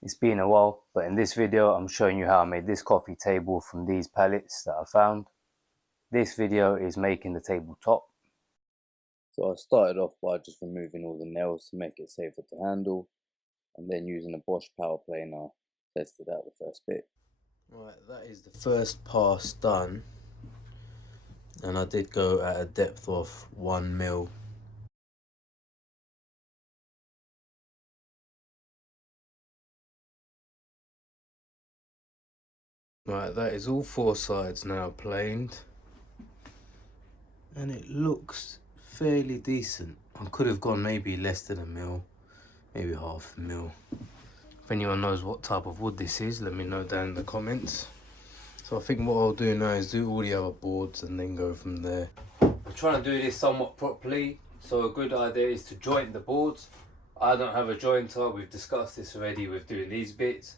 It's been a while, but in this video I'm showing you how I made this coffee table from these pallets that I found. This video is making the tabletop. So I started off by just removing all the nails to make it safer to handle, and then using a Bosch power planer, tested out the first bit. Right, that is the first pass done, and I did go at a depth of 1 mil. Right, that is all 4 sides now planed, and it looks fairly decent. I could have gone maybe less than 1 mil, maybe 1/2 mil. If anyone knows what type of wood this is, let me know down in the comments. So I think what I'll do now is do all the other boards and then go from there. I'm trying to do this somewhat properly, so a good idea is to joint the boards. I don't have a jointer, we've discussed this already with doing these bits.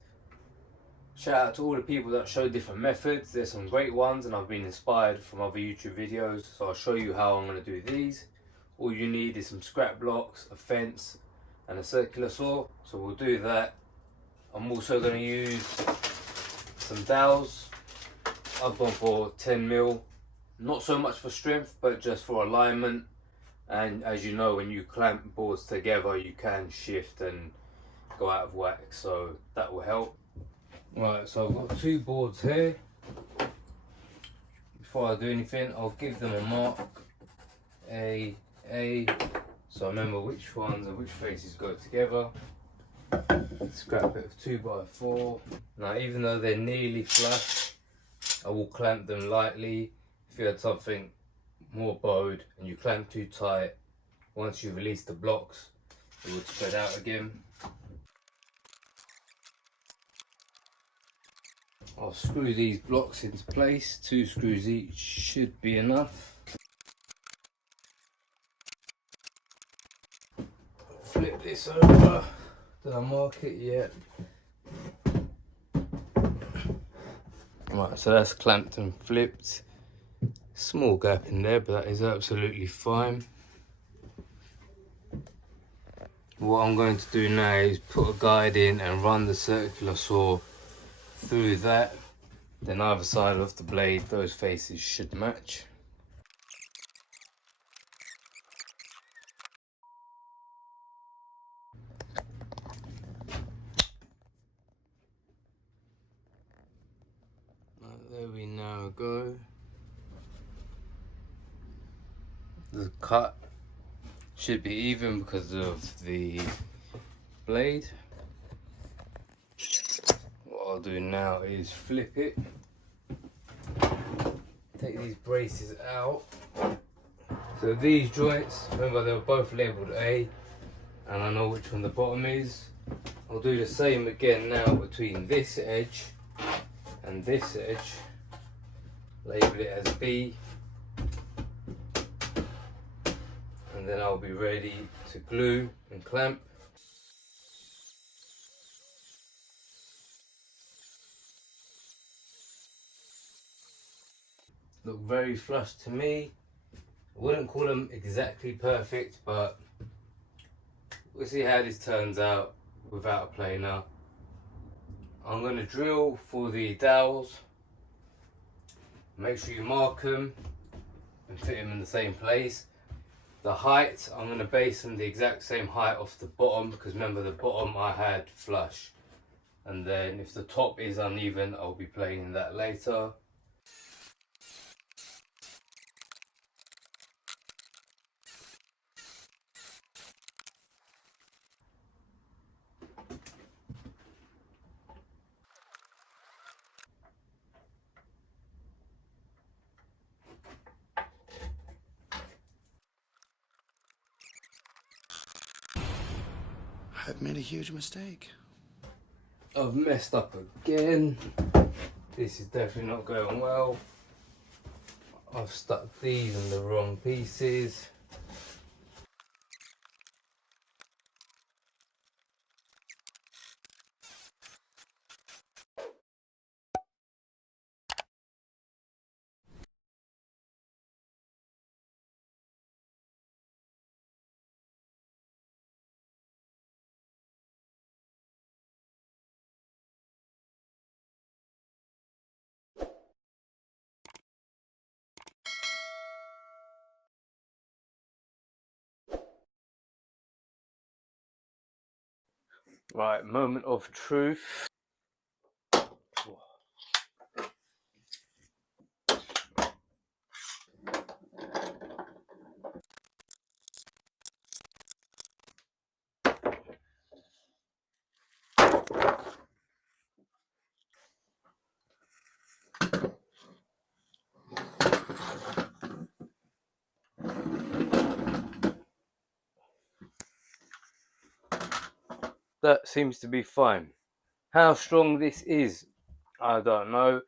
Shout out to all the people that show different methods. There's some great ones and I've been inspired from other YouTube videos, so I'll show you how I'm going to do these. All you need is some scrap blocks, a fence and a circular saw, so we'll do that. I'm also going to use some dowels. I've gone for 10 mil, not so much for strength but just for alignment, and as you know, when you clamp boards together you can shift and go out of whack, so that will help. Right, so I've got 2 boards here. Before I do anything, I'll give them a mark, A, so I remember which ones and which faces go together. Scrap bit of 2x4. Now even though they're nearly flush, I will clamp them lightly. If you had something more bowed and you clamp too tight, once you release the blocks, it would spread out again. I'll screw these blocks into place. 2 screws each should be enough. Flip this over. Did I mark it yet? Right, so that's clamped and flipped. Small gap in there, but that is absolutely fine. What I'm going to do now is put a guide in and run the circular saw through that. Then either side of the blade, those faces should match. There we now go. The cut should be even because of the blade. What I'll do now is flip it. Take these braces out. So these joints, remember they were both labelled A, and I know which one the bottom is. I'll do the same again now between this edge and this edge. Label it as B, and then I'll be ready to glue and clamp. Look very flush to me. I wouldn't call them exactly perfect, but we'll see how this turns out without a planer. I'm going to drill for the dowels. Make sure you mark them and fit them in the same place. The height, I'm going to base them the exact same height off the bottom, because remember the bottom I had flush. And then if the top is uneven, I'll be planing that later. I've made a huge mistake. I've messed up again. This is definitely not going well. I've stuck these in the wrong pieces. Right, moment of truth. That seems to be fine. How strong this is, I don't know.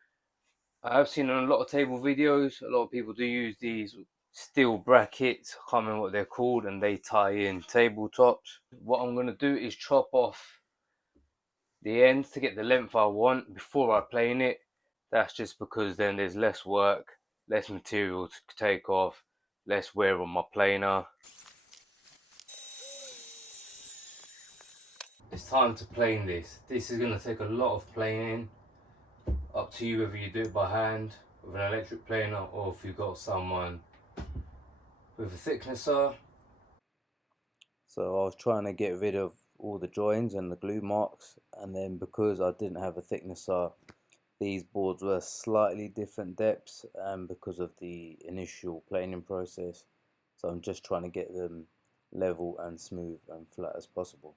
I have seen on a lot of table videos, a lot of people do use these steel brackets, I can't remember what they're called, and they tie in tabletops. What I'm going to do is chop off the ends to get the length I want before I plane it. That's just because then there's less work, less material to take off, less wear on my planer. It's time to plane this. This is going to take a lot of planing. Up to you whether you do it by hand with an electric planer or if you've got someone with a thicknesser. So I was trying to get rid of all the joins and the glue marks, and then because I didn't have a thicknesser, these boards were slightly different depths because of the initial planing process. So I'm just trying to get them level and smooth and flat as possible.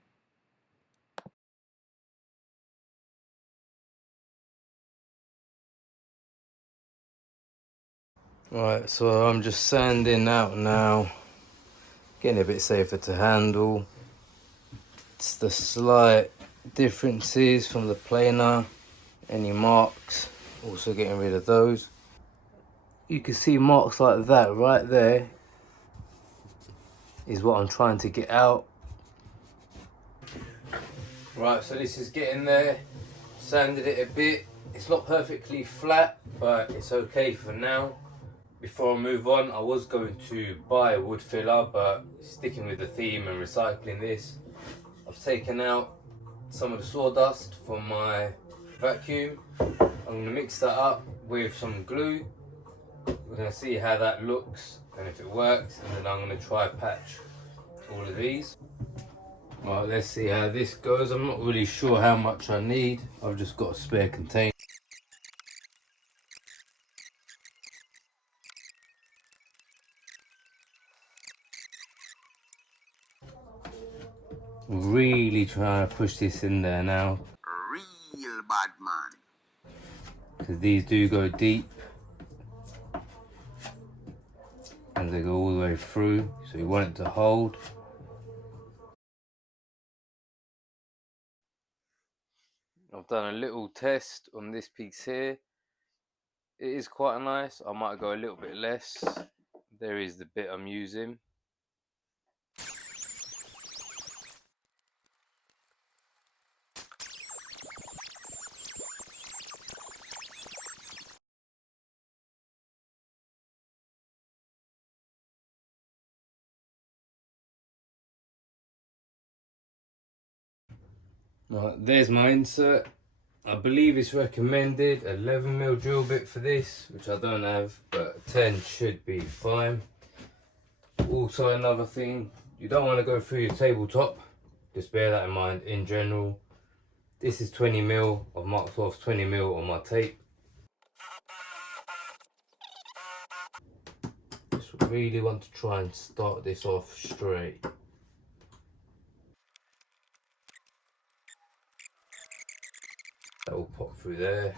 Right, so I'm just sanding out now, getting a bit safer to handle. It's the slight differences from the planer, any marks, also getting rid of those. You can see marks like that right there is what I'm trying to get out. Right, so this is getting there, sanded it a bit. It's not perfectly flat, but it's okay for now. Before I move on, I was going to buy a wood filler, but sticking with the theme and recycling this, I've taken out some of the sawdust from my vacuum. I'm going to mix that up with some glue. We're going to see how that looks and if it works, and then I'm going to try patch all of these. Right, let's see how this goes. I'm not really sure how much I need. I've just got a spare container. Really trying to push this in there now. Real bad man. Because these do go deep. And they go all the way through. So you want it to hold. I've done a little test on this piece here. It is quite nice. I might go a little bit less. There is the bit I'm using. Right, there's my insert. I believe it's recommended 11mm drill bit for this, which I don't have, but 10 should be fine. Also another thing, you don't want to go through your tabletop, just bear that in mind in general. This is 20mm, I've marked off 20mm on my tape. Just really want to try and start this off straight. That will pop through there.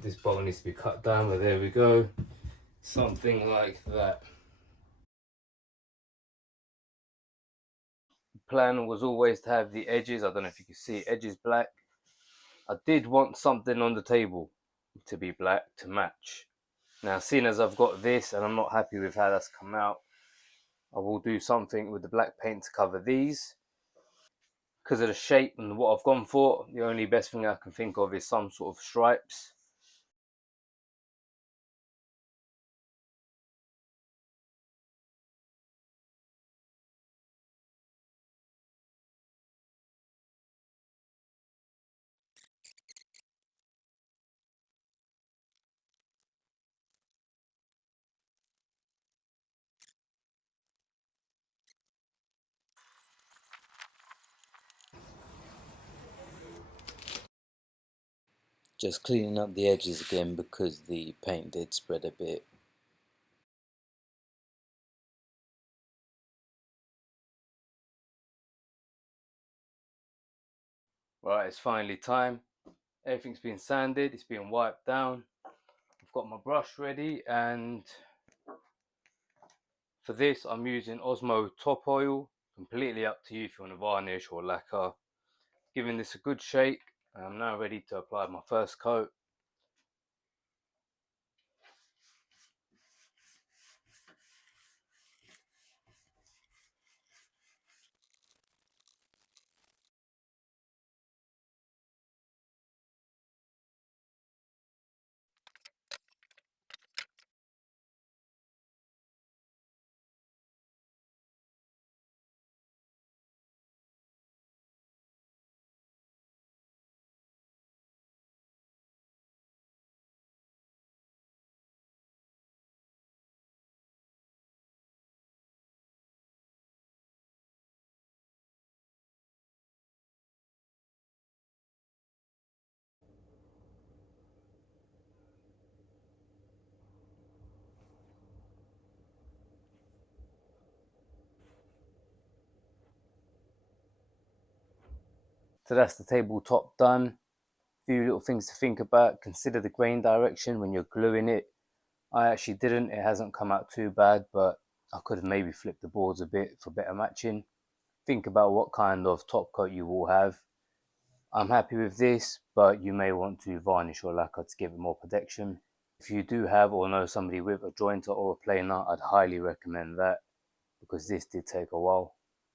This bolt needs to be cut down, but there we go. Something like that. The plan was always to have the edges, I don't know if you can see, edges black. I did want something on the table to be black to match. Now, seeing as I've got this and I'm not happy with how that's come out, I will do something with the black paint to cover these. Because of the shape and what I've gone for, the only best thing I can think of is some sort of stripes. Just cleaning up the edges again because the paint did spread a bit. Right, it's finally time. Everything's been sanded, it's been wiped down. I've got my brush ready, and for this I'm using Osmo top oil. Completely up to you if you want to varnish or lacquer. Giving this a good shake. I'm now ready to apply my first coat. So that's the tabletop done. Few little things to think about. Consider the grain direction when you're gluing it. I actually didn't. It hasn't come out too bad, but I could have maybe flipped the boards a bit for better matching. Think about what kind of top coat you will have. I'm happy with this, but you may want to varnish or lacquer to give it more protection. If you do have or know somebody with a jointer or a planer, I'd highly recommend that because this did take a while.